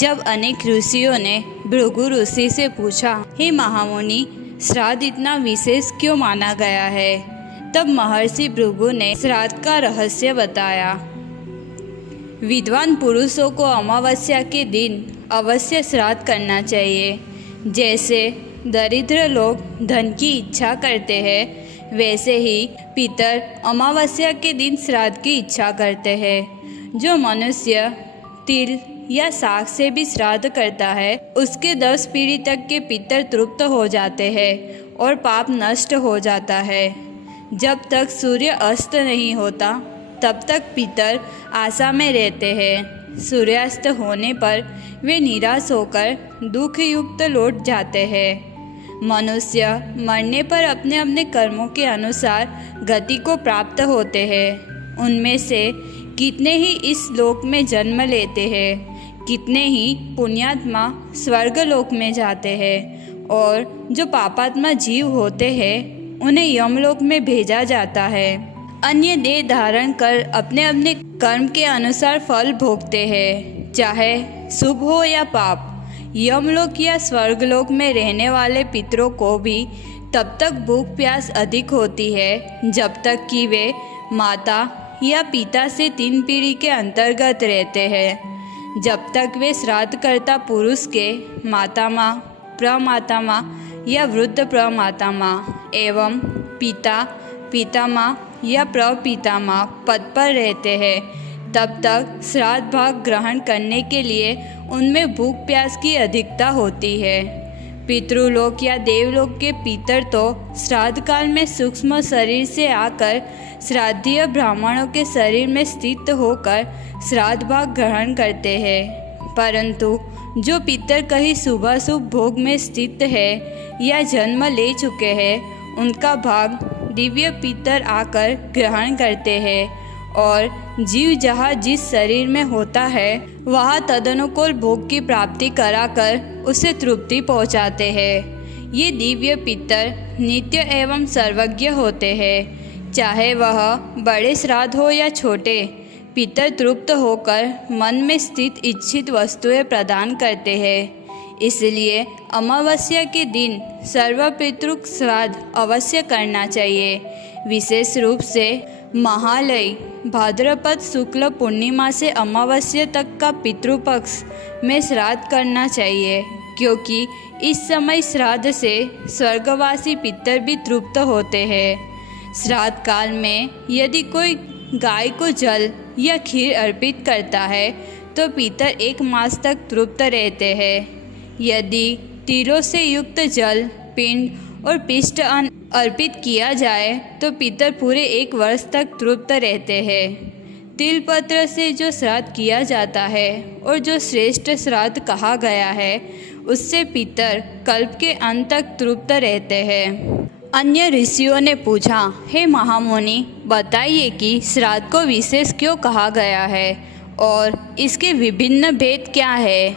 जब अनेक ऋषियों ने भृगु ऋषि से पूछा, हे महामुनि, श्राद्ध इतना विशेष क्यों माना गया है? तब महर्षि भृगु ने श्राद्ध का रहस्य बताया। विद्वान पुरुषों को अमावस्या के दिन अवश्य श्राद्ध करना चाहिए। जैसे दरिद्र लोग धन की इच्छा करते हैं, वैसे ही पितर अमावस्या के दिन श्राद्ध की इच्छा करते हैं। जो मनुष्य तिल या साग से भी श्राद्ध करता है, उसके 10 पीढ़ी तक के पितर तृप्त हो जाते हैं और पाप नष्ट हो जाता है। जब तक सूर्य अस्त नहीं होता तब तक पितर आशा में रहते हैं। सूर्यास्त होने पर वे निराश होकर दुख युक्त लौट जाते हैं। मनुष्य मरने पर अपने अपने कर्मों के अनुसार गति को प्राप्त होते हैं। उनमें से कितने ही इस लोक में जन्म लेते हैं, कितने ही पुण्यात्मा स्वर्ग लोक में जाते हैं, और जो पापात्मा जीव होते हैं उन्हें यमलोक में भेजा जाता है। अन्य देह धारण कर अपने अपने कर्म के अनुसार फल भोगते हैं, चाहे शुभ हो या पाप। यमलोक या स्वर्गलोक में रहने वाले पितरों को भी तब तक भूख प्यास अधिक होती है जब तक कि वे माता या पिता से 3 पीढ़ी के अंतर्गत रहते हैं। जब तक वे श्राद्धकर्ता पुरुष के मातामह, प्रमातामह या वृद्ध प्रमातामह एवं पिता, पितामह या प्रपितामह पद पर रहते हैं, तब तक श्राद्ध भाग ग्रहण करने के लिए उनमें भूख प्यास की अधिकता होती है। पितृलोक या देवलोक के पितर तो श्राद्ध काल में सूक्ष्म शरीर से आकर श्राद्धीय ब्राह्मणों के शरीर में स्थित होकर श्राद्ध भाग ग्रहण करते हैं, परंतु जो पितर कहीं शुभाशुभ भोग में स्थित है या जन्म ले चुके हैं, उनका भाग दिव्य पितर आकर ग्रहण करते हैं और जीव जहाँ जिस शरीर में होता है वहाँ तदनुकूल भोग की प्राप्ति कराकर उसे तृप्ति पहुँचाते हैं। ये दिव्य पितर नित्य एवं सर्वज्ञ होते हैं। चाहे वह बड़े श्राद्ध हो या छोटे, पितर तृप्त होकर मन में स्थित इच्छित वस्तुएं प्रदान करते हैं। इसलिए अमावस्या के दिन सर्वपितृक श्राद्ध अवश्य करना चाहिए। विशेष रूप से महालय भाद्रपद शुक्ल पूर्णिमा से अमावस्या तक का पितृपक्ष में श्राद्ध करना चाहिए, क्योंकि इस समय श्राद्ध से स्वर्गवासी पितर भी तृप्त होते हैं। श्राद्ध काल में यदि कोई गाय को जल या खीर अर्पित करता है तो पितर 1 मास तक तृप्त रहते हैं। यदि तीरों से युक्त जल, पिंड और पिष्ट अन्न अर्पित किया जाए तो पितर पूरे 1 वर्ष तक तृप्त रहते हैं। तिल पत्र से जो श्राद्ध किया जाता है और जो श्रेष्ठ श्राद्ध कहा गया है, उससे पितर कल्प के अंत तक तृप्त रहते हैं। अन्य ऋषियों ने पूछा, हे महामुनि, बताइए कि श्राद्ध को विशेष क्यों कहा गया है और इसके विभिन्न भेद क्या है?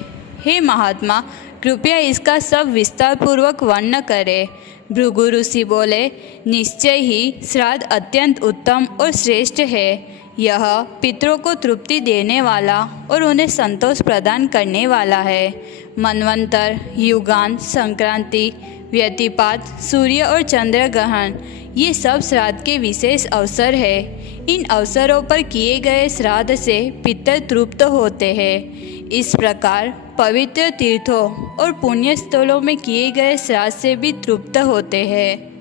हे महात्मा, कृपया इसका सब विस्तार पूर्वक वर्णन करें। भृगु ऋषि बोले, निश्चय ही श्राद्ध अत्यंत उत्तम और श्रेष्ठ है। यह पितरों को तृप्ति देने वाला और उन्हें संतोष प्रदान करने वाला है। मनवंतर, युगान, संक्रांति, व्यतिपात, सूर्य और चंद्र ग्रहण, ये सब श्राद्ध के विशेष अवसर है। इन अवसरों पर किए गए श्राद्ध से पितर तृप्त होते हैं। इस प्रकार पवित्र तीर्थों और पुण्य स्थलों में किए गए श्राद्ध से भी तृप्त होते हैं।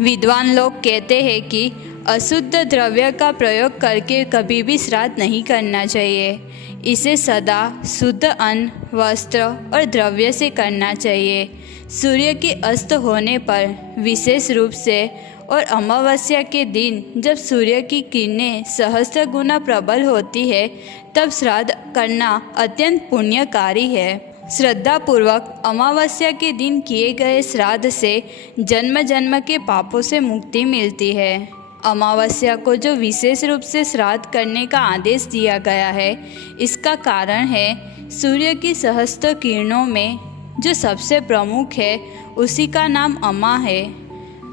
विद्वान लोग कहते हैं कि अशुद्ध द्रव्य का प्रयोग करके कभी भी श्राद्ध नहीं करना चाहिए। इसे सदा शुद्ध अन्न, वस्त्र और द्रव्य से करना चाहिए। सूर्य के अस्त होने पर विशेष रूप से और अमावस्या के दिन जब सूर्य की किरणें सहस्त्र गुना प्रबल होती है, तब श्राद्ध करना अत्यंत पुण्यकारी है। श्रद्धापूर्वक अमावस्या के दिन किए गए श्राद्ध से जन्म जन्म के पापों से मुक्ति मिलती है। अमावस्या को जो विशेष रूप से श्राद्ध करने का आदेश दिया गया है, इसका कारण है सूर्य की सहस्त्र किरणों में जो सबसे प्रमुख है उसी का नाम अमा है।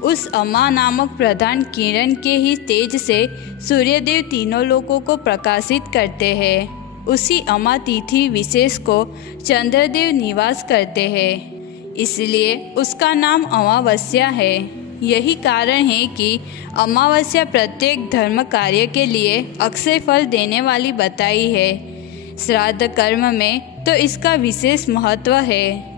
उस अमा नामक प्रधान किरण के ही तेज से सूर्यदेव तीनों लोकों को प्रकाशित करते हैं। उसी अमा तिथि विशेष को चंद्रदेव निवास करते हैं, इसलिए उसका नाम अमावस्या है। यही कारण है कि अमावस्या प्रत्येक धर्म कार्य के लिए अक्षय फल देने वाली बताई है। श्राद्ध कर्म में तो इसका विशेष महत्व है।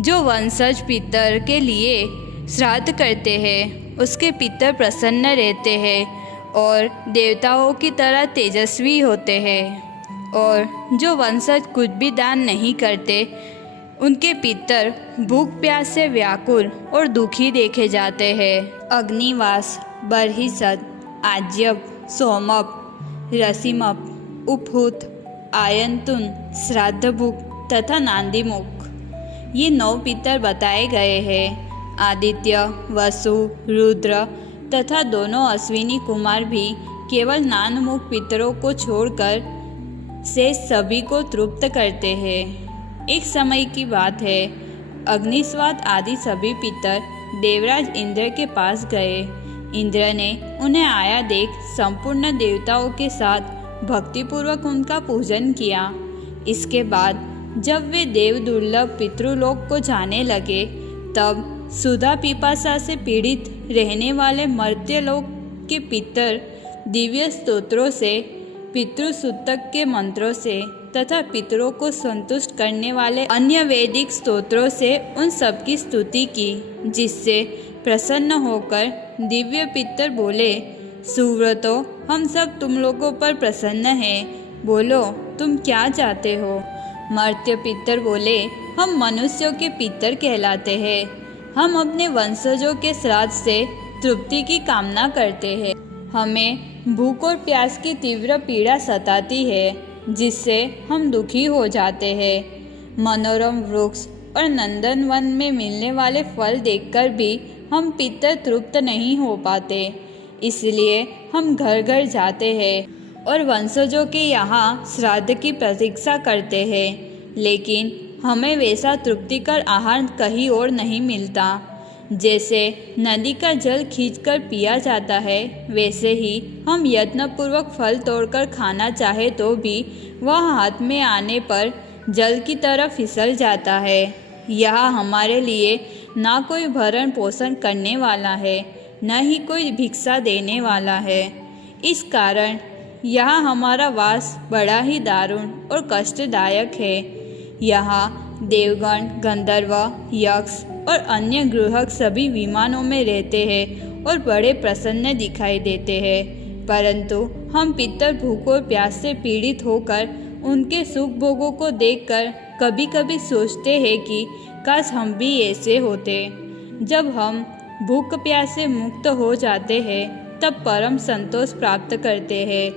जो वंशज पितर के लिए श्राद्ध करते हैं उसके पितर प्रसन्न रहते हैं और देवताओं की तरह तेजस्वी होते हैं, और जो वंशज कुछ भी दान नहीं करते उनके पितर भूख प्यास से व्याकुल और दुखी देखे जाते हैं। अग्निवास, बरहिसत, आज्यप, सोमप, रसिमप, उपहूत, आयंतुन, श्राद्धभुक तथा नांदीमुख, ये 9 पितर बताए गए हैं। आदित्य, वसु, रुद्र तथा दोनों अश्विनी कुमार भी केवल नानमुख पितरों को छोड़कर से सभी को तृप्त करते हैं। एक समय की बात है, अग्निस्वात आदि सभी पितर देवराज इंद्र के पास गए। इंद्र ने उन्हें आया देख संपूर्ण देवताओं के साथ भक्तिपूर्वक उनका पूजन किया। इसके बाद जब वे देव दुर्लभ पितृलोक को जाने लगे, तब सुधा पिपासा से पीड़ित रहने वाले मर्त्यलोक के पितर दिव्य स्तोत्रों से, पितृसूतक के मंत्रों से तथा पितरों को संतुष्ट करने वाले अन्य वैदिक स्तोत्रों से उन सब की स्तुति की, जिससे प्रसन्न होकर दिव्य पितर बोले, सुव्रतो, हम सब तुम लोगों पर प्रसन्न हैं। बोलो, तुम क्या चाहते हो? मर्त्य पितर बोले, हम मनुष्यों के पितर कहलाते हैं। हम अपने वंशजों के श्राद्ध से तृप्ति की कामना करते हैं। हमें भूख और प्यास की तीव्र पीड़ा सताती है, जिससे हम दुखी हो जाते हैं। मनोरम वृक्ष और नंदनवन में मिलने वाले फल देखकर भी हम पितर तृप्त नहीं हो पाते, इसलिए हम घर घर जाते हैं और वंशजों के यहाँ श्राद्ध की प्रतीक्षा करते हैं, लेकिन हमें वैसा तृप्तिकर आहार कहीं और नहीं मिलता। जैसे नदी का जल खींचकर पिया जाता है, वैसे ही हम यत्नपूर्वक फल तोड़कर खाना चाहे तो भी वह हाथ में आने पर जल की तरह फिसल जाता है। यह हमारे लिए ना कोई भरण पोषण करने वाला है, न ही कोई भिक्षा देने वाला है। इस कारण यहाँ हमारा वास बड़ा ही दारुण और कष्टदायक है। यहाँ देवगण, गंधर्व, यक्ष और अन्य गृहक सभी विमानों में रहते हैं और बड़े प्रसन्न दिखाई देते हैं, परंतु हम पितर भूख और प्यास से पीड़ित होकर उनके सुख भोगों को देखकर कभी कभी सोचते हैं कि काश हम भी ऐसे होते। जब हम भूख प्यास से मुक्त हो जाते हैं तब परम संतोष प्राप्त करते हैं,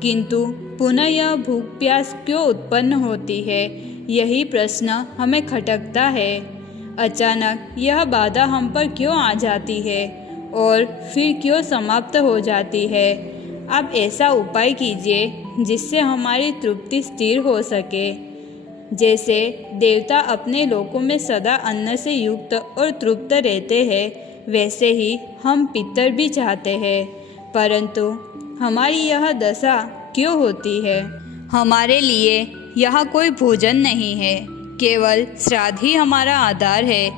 किंतु पुनः यह भूख प्यास क्यों उत्पन्न होती है, यही प्रश्न हमें खटकता है। अचानक यह बाधा हम पर क्यों आ जाती है और फिर क्यों समाप्त हो जाती है? आप ऐसा उपाय कीजिए जिससे हमारी तृप्ति स्थिर हो सके। जैसे देवता अपने लोकों में सदा अन्न से युक्त और तृप्त रहते हैं, वैसे ही हम पितर भी चाहते हैं, परंतु हमारी यह दशा क्यों होती है? हमारे लिए यहाँ कोई भोजन नहीं है, केवल श्राद्ध ही हमारा आधार है।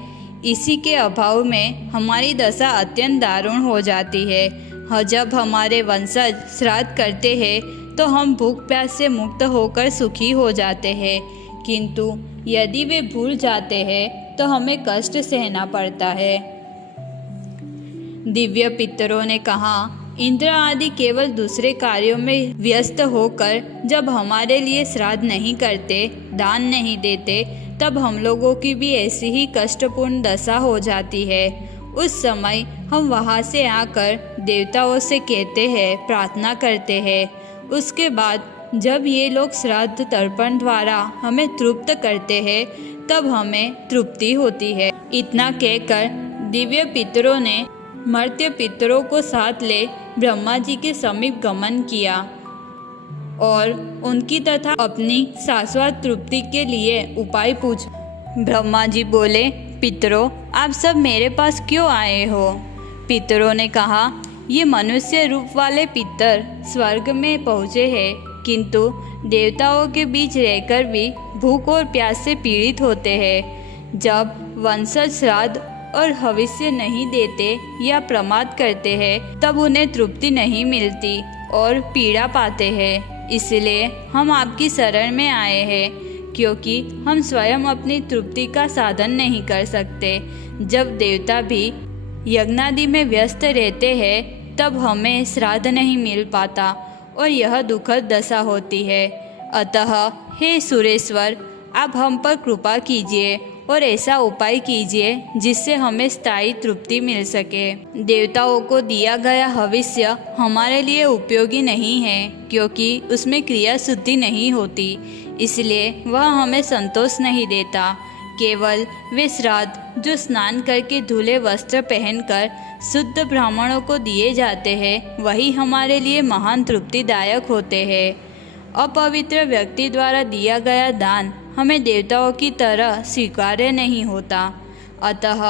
इसी के अभाव में हमारी दशा अत्यंत दारुण हो जाती है। जब हमारे वंशज श्राद्ध करते हैं तो हम भूख प्यास से मुक्त होकर सुखी हो जाते हैं, किंतु यदि वे भूल जाते हैं तो हमें कष्ट सहना पड़ता है। दिव्य पितरों ने कहा, इंद्र आदि केवल दूसरे कार्यों में व्यस्त होकर जब हमारे लिए श्राद्ध नहीं करते, दान नहीं देते, तब हम लोगों की भी ऐसी ही कष्टपूर्ण दशा हो जाती है। उस समय हम वहाँ से आकर देवताओं से कहते हैं, प्रार्थना करते हैं। उसके बाद जब ये लोग श्राद्ध तर्पण द्वारा हमें तृप्त करते हैं, तब हमें तृप्ति होती है। इतना कहकर दिव्य पितरों ने मर्त्य पितरों को साथ ले ब्रह्मा जी के समीप गमन किया और उनकी तथा अपनी शाश्वत तृप्ति के लिए उपाय पूछा। ब्रह्मा जी बोले, पितरों, आप सब मेरे पास क्यों आए हो? पितरों ने कहा, ये मनुष्य रूप वाले पितर स्वर्ग में पहुँचे हैं, किंतु देवताओं के बीच रहकर भी भूख और प्यास से पीड़ित होते हैं। जब वंशज श्राद्ध और भविष्य नहीं देते या प्रमाद करते हैं तब उन्हें तृप्ति नहीं मिलती और पीड़ा पाते हैं। इसलिए हम आपकी शरण में आए हैं, क्योंकि हम स्वयं अपनी तृप्ति का साधन नहीं कर सकते। जब देवता भी यज्ञादि में व्यस्त रहते हैं तब हमें श्राद्ध नहीं मिल पाता और यह दुखद दशा होती है। अतः हे सुरेश्वर, आप हम पर कृपा कीजिए और ऐसा उपाय कीजिए जिससे हमें स्थायी तृप्ति मिल सके। देवताओं को दिया गया भविष्य हमारे लिए उपयोगी नहीं है, क्योंकि उसमें क्रिया शुद्धि नहीं होती, इसलिए वह हमें संतोष नहीं देता। केवल वे श्राद्ध जो स्नान करके धुले वस्त्र पहनकर शुद्ध ब्राह्मणों को दिए जाते हैं, वही हमारे लिए महान तृप्तिदायक होते हैं। अपवित्र व्यक्ति द्वारा दिया गया दान हमें देवताओं की तरह स्वीकार्य नहीं होता। अतः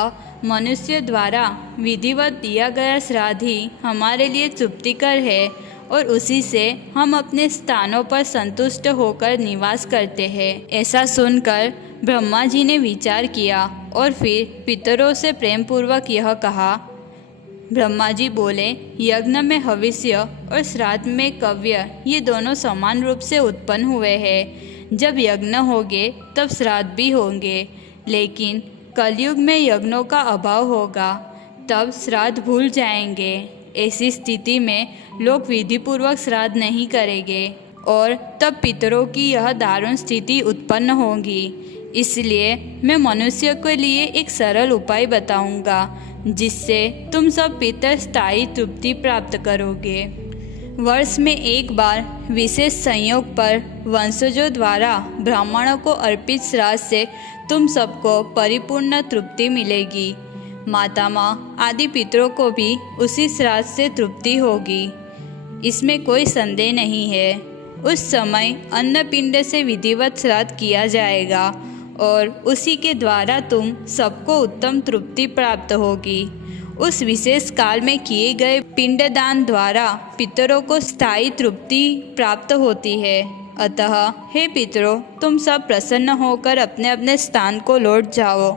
मनुष्य द्वारा विधिवत दिया गया श्राद्ध ही हमारे लिए तृप्तिकर है और उसी से हम अपने स्थानों पर संतुष्ट होकर निवास करते हैं। ऐसा सुनकर ब्रह्मा जी ने विचार किया और फिर पितरों से प्रेम पूर्वक यह कहा। ब्रह्मा जी बोले, यज्ञ में भविष्य और श्राद्ध में कव्य ये दोनों समान रूप से उत्पन्न हुए हैं। जब यज्ञ होंगे तब श्राद्ध भी होंगे, लेकिन कलयुग में यज्ञों का अभाव होगा, तब श्राद्ध भूल जाएंगे। ऐसी स्थिति में लोग विधिपूर्वक श्राद्ध नहीं करेंगे और तब पितरों की यह दारुण स्थिति उत्पन्न होगी। इसलिए मैं मनुष्य के लिए एक सरल उपाय बताऊंगा, जिससे तुम सब पितर स्थायी तृप्ति प्राप्त करोगे। वर्ष में एक बार विशेष संयोग पर वंशजों द्वारा ब्राह्मणों को अर्पित श्राद्ध से तुम सबको परिपूर्ण तृप्ति मिलेगी। मातामह आदि पितरों को भी उसी श्राद्ध से तृप्ति होगी, इसमें कोई संदेह नहीं है। उस समय अन्न पिंड से विधिवत श्राद्ध किया जाएगा और उसी के द्वारा तुम सबको उत्तम तृप्ति प्राप्त होगी। उस विशेष काल में किए गए पिंडदान द्वारा पितरों को स्थायी तृप्ति प्राप्त होती है। अतः हे पितरों, तुम सब प्रसन्न होकर अपने अपने स्थान को लौट जाओ।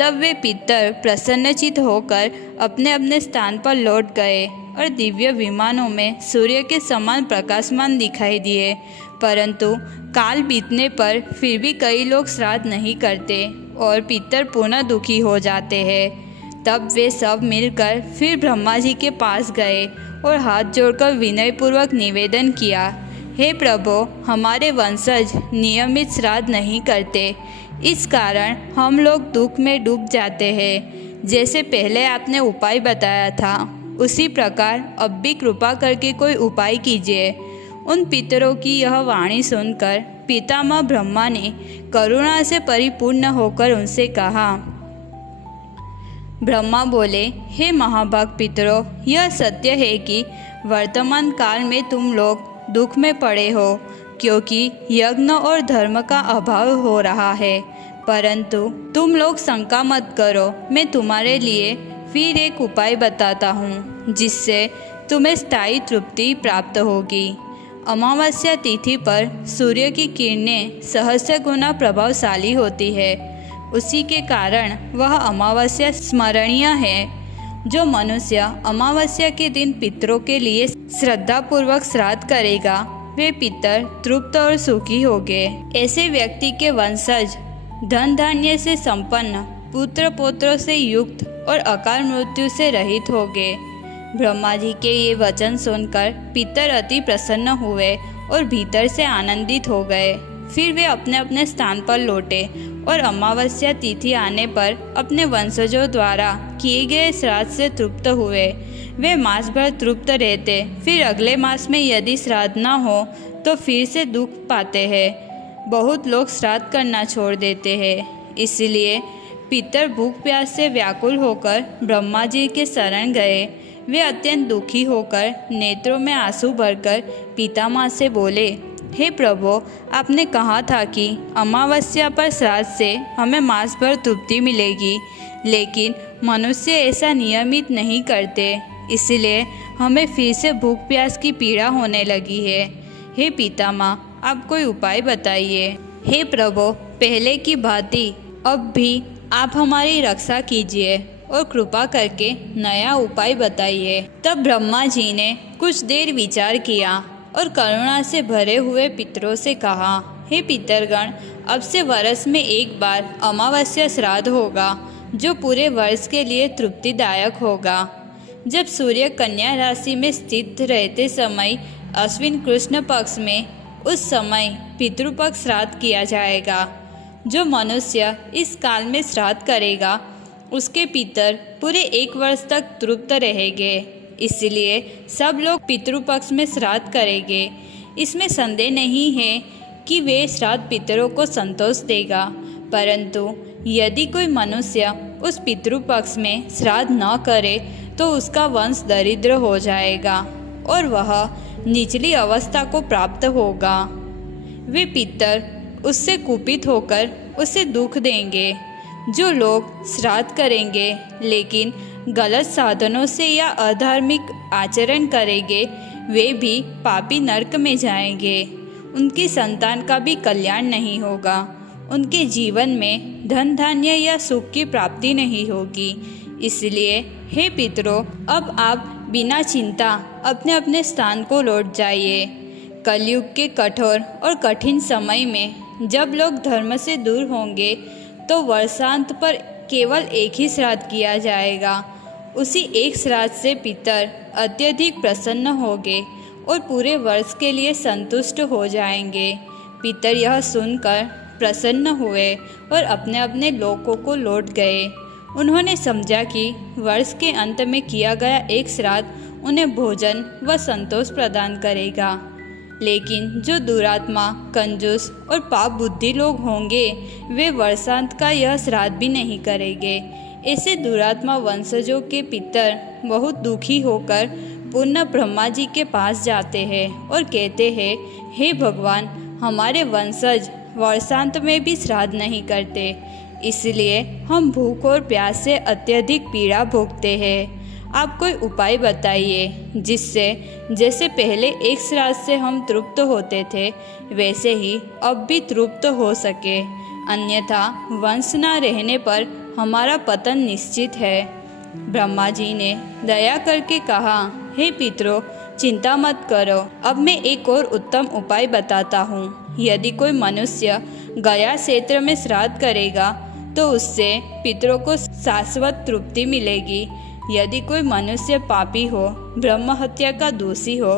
तब वे पितर प्रसन्नचित होकर अपने अपने स्थान पर लौट गए और दिव्य विमानों में सूर्य के समान प्रकाशमान दिखाई दिए। परंतु काल बीतने पर फिर भी कई लोग श्राद्ध नहीं करते और पितर पुनः दुखी हो जाते हैं। तब वे सब मिलकर फिर ब्रह्मा जी के पास गए और हाथ जोड़कर विनयपूर्वक निवेदन किया, हे प्रभु, हमारे वंशज नियमित श्राद्ध नहीं करते, इस कारण हम लोग दुख में डूब जाते हैं। जैसे पहले आपने उपाय बताया था, उसी प्रकार अब भी कृपा करके कोई उपाय कीजिए। उन पितरों की यह वाणी सुनकर पितामह ब्रह्मा ने करुणा से परिपूर्ण होकर उनसे कहा। ब्रह्मा बोले, हे महाभाग पितरों, यह सत्य है कि वर्तमान काल में तुम लोग दुख में पड़े हो, क्योंकि यज्ञ और धर्म का अभाव हो रहा है। परंतु तुम लोग शंका मत करो, मैं तुम्हारे लिए फिर एक उपाय बताता हूँ, जिससे तुम्हें स्थायी तृप्ति प्राप्त होगी। अमावस्या तिथि पर सूर्य की किरणें सहस्र गुना प्रभावशाली होती है। उसी के कारण वह अमावस्या स्मरणीय है। जो मनुष्य अमावस्या के दिन पितरों के लिए श्रद्धापूर्वक श्राद्ध करेगा, वे पितर तृप्त और सुखी होंगे। ऐसे व्यक्ति के वंशज धन धान्य से संपन्न, पुत्र पौत्रों से युक्त और अकाल मृत्यु से रहित होंगे। ब्रह्मा जी के ये वचन सुनकर पितर अति प्रसन्न हुए और भीतर से आनंदित हो गए। फिर वे अपने अपने स्थान पर लौटे और अमावस्या तिथि आने पर अपने वंशजों द्वारा किए गए श्राद्ध से तृप्त हुए। वे मास भर तृप्त रहते, फिर अगले मास में यदि श्राद्ध न हो तो फिर से दुख पाते हैं। बहुत लोग श्राद्ध करना छोड़ देते हैं। इसलिए पितर भूख प्यास से व्याकुल होकर ब्रह्मा जी के शरण गए। वे अत्यंत दुखी होकर नेत्रों में आंसू भरकर पितामह से बोले, हे प्रभु, आपने कहा था कि अमावस्या पर श्राद्ध से हमें मास भर तृप्ति मिलेगी, लेकिन मनुष्य ऐसा नियमित नहीं करते, इसलिए हमें फिर से भूख प्यास की पीड़ा होने लगी है। हे पितामह, आप कोई उपाय बताइए। हे प्रभु, पहले की भांति अब भी आप हमारी रक्षा कीजिए और कृपा करके नया उपाय बताइए। तब ब्रह्मा जी ने कुछ देर विचार किया और करुणा से भरे हुए पितरों से कहा, हे पितरगण, अब से वर्ष में एक बार अमावस्या श्राद्ध होगा, जो पूरे वर्ष के लिए तृप्तिदायक होगा। जब सूर्य कन्या राशि में स्थित रहते समय अश्विन कृष्ण पक्ष में, उस समय पितृपक्ष श्राद्ध किया जाएगा। जो मनुष्य इस काल में श्राद्ध करेगा, उसके पितर पूरे एक वर्ष तक तृप्त रहेंगे। इसलिए सब लोग पितृपक्ष में श्राद्ध करेंगे। इसमें संदेह नहीं है कि वे श्राद्ध पितरों को संतोष देगा, परंतु यदि कोई मनुष्य उस पितृपक्ष में श्राद्ध न करे तो उसका वंश दरिद्र हो जाएगा और वह निचली अवस्था को प्राप्त होगा। वे पितर उससे कुपित होकर उसे दुख देंगे। जो लोग श्राद्ध करेंगे लेकिन गलत साधनों से या अधार्मिक आचरण करेंगे, वे भी पापी नरक में जाएंगे। उनकी संतान का भी कल्याण नहीं होगा। उनके जीवन में धन धान्य या सुख की प्राप्ति नहीं होगी। इसलिए हे पितरों, अब आप बिना चिंता अपने अपने स्थान को लौट जाइए। कलयुग के कठोर और कठिन समय में जब लोग धर्म से दूर होंगे तो वर्षांत पर केवल एक ही श्राद्ध किया जाएगा। उसी एक श्राद्ध से पितर अत्यधिक प्रसन्न होंगे और पूरे वर्ष के लिए संतुष्ट हो जाएंगे। पितर यह सुनकर प्रसन्न हुए और अपने अपने लोकों को लौट गए। उन्होंने समझा कि वर्ष के अंत में किया गया एक श्राद्ध उन्हें भोजन व संतोष प्रदान करेगा। लेकिन जो दुरात्मा, कंजूस और पाप बुद्धि लोग होंगे, वे वर्षांत का यह श्राद्ध भी नहीं करेंगे। ऐसे दुरात्मा वंशजों के पितर बहुत दुखी होकर पुनः ब्रह्मा जी के पास जाते हैं और कहते हैं, हे भगवान, हमारे वंशज वर्षांत में भी श्राद्ध नहीं करते, इसलिए हम भूख और प्यास से अत्यधिक पीड़ा भोगते हैं। आप कोई उपाय बताइए जिससे जैसे पहले एक श्राद्ध से हम तृप्त होते थे, वैसे ही अब भी तृप्त हो सके, अन्यथा वंश न रहने पर हमारा पतन निश्चित है। ब्रह्मा जी ने दया करके कहा, हे पितरों, चिंता मत करो, अब मैं एक और उत्तम उपाय बताता हूँ। यदि कोई मनुष्य गया क्षेत्र में श्राद्ध करेगा तो उससे पितरों को शाश्वत तृप्ति मिलेगी। यदि कोई मनुष्य पापी हो, ब्रह्म हत्या का दोषी हो,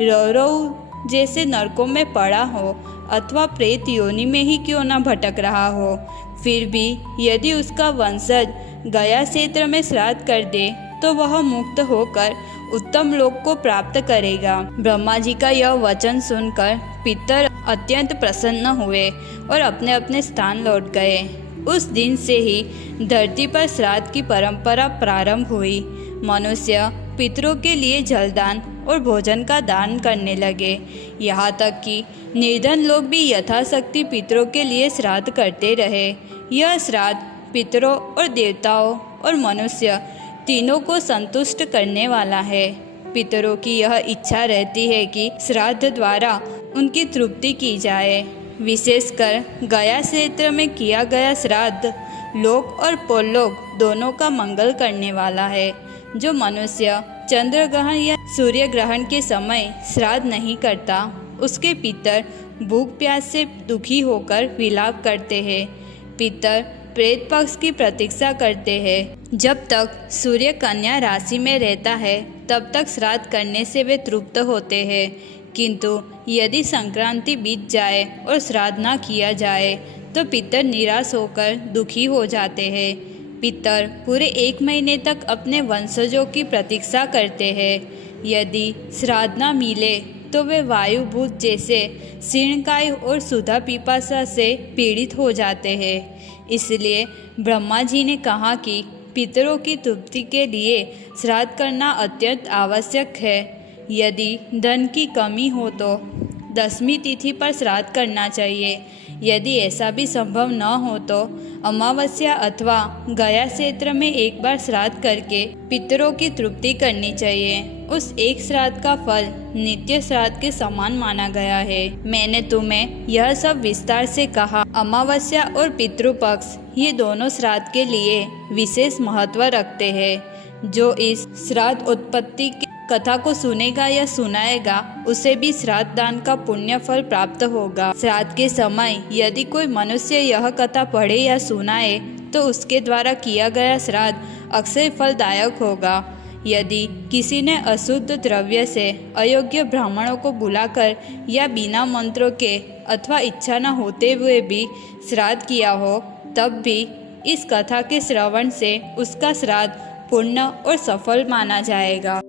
रौरव जैसे नरकों में पड़ा हो अथवा प्रेत योनि में ही क्यों न भटक रहा हो, फिर भी यदि उसका वंशज गया क्षेत्र में श्राद्ध कर दे तो वह मुक्त होकर उत्तम लोक को प्राप्त करेगा। ब्रह्मा जी का यह वचन सुनकर पितर अत्यंत प्रसन्न हुए और अपने अपने स्थान लौट गए। उस दिन से ही धरती पर श्राद्ध की परंपरा प्रारंभ हुई। मनुष्य पितरों के लिए जलदान और भोजन का दान करने लगे। यहाँ तक कि निर्धन लोग भी यथाशक्ति पितरों के लिए श्राद्ध करते रहे। यह श्राद्ध पितरों और देवताओं और मनुष्य तीनों को संतुष्ट करने वाला है। पितरों की यह इच्छा रहती है कि श्राद्ध द्वारा उनकी तृप्ति की जाए। विशेषकर गया क्षेत्र में किया गया श्राद्ध लोक और परलोक दोनों का मंगल करने वाला है। जो मनुष्य चंद्र ग्रहण या सूर्य ग्रहण के समय श्राद्ध नहीं करता, उसके पितर भूख प्यास से दुखी होकर विलाप करते हैं। पितर प्रेत पक्ष की प्रतीक्षा करते हैं। जब तक सूर्य कन्या राशि में रहता है तब तक श्राद्ध करने से वे तृप्त होते हैं, किंतु यदि संक्रांति बीत जाए और श्राद्ध न किया जाए तो पितर निराश होकर दुखी हो जाते हैं। पितर पूरे 1 महीने तक अपने वंशजों की प्रतीक्षा करते हैं। यदि श्राद्ध न मिले तो वे वायुभूत जैसे शीर्णकाय और सुधा पिपासा से पीड़ित हो जाते हैं। इसलिए ब्रह्मा जी ने कहा कि पितरों की तृप्ति के लिए श्राद्ध करना अत्यंत आवश्यक है। यदि धन की कमी हो तो 10वीं तिथि पर श्राद्ध करना चाहिए। यदि ऐसा भी संभव न हो तो अमावस्या अथवा गया क्षेत्र में एक बार श्राद्ध करके पितरों की तृप्ति करनी चाहिए। उस एक श्राद्ध का फल नित्य श्राद्ध के समान माना गया है। मैंने तुम्हें यह सब विस्तार से कहा। अमावस्या और पितृपक्ष ये दोनों श्राद्ध के लिए विशेष महत्व रखते हैं। जो इस श्राद्ध उत्पत्ति की कथा को सुनेगा या सुनाएगा उसे भी श्राद्ध दान का पुण्य फल प्राप्त होगा। श्राद्ध के समय यदि कोई मनुष्य यह कथा पढ़े या सुनाए तो उसके द्वारा किया गया श्राद्ध अक्षय फलदायक होगा। यदि किसी ने अशुद्ध द्रव्य से अयोग्य ब्राह्मणों को बुलाकर या बिना मंत्रों के अथवा इच्छा न होते हुए भी श्राद्ध किया हो तब भी इस कथा के श्रवण से उसका श्राद्ध पूर्ण और सफल माना जाएगा।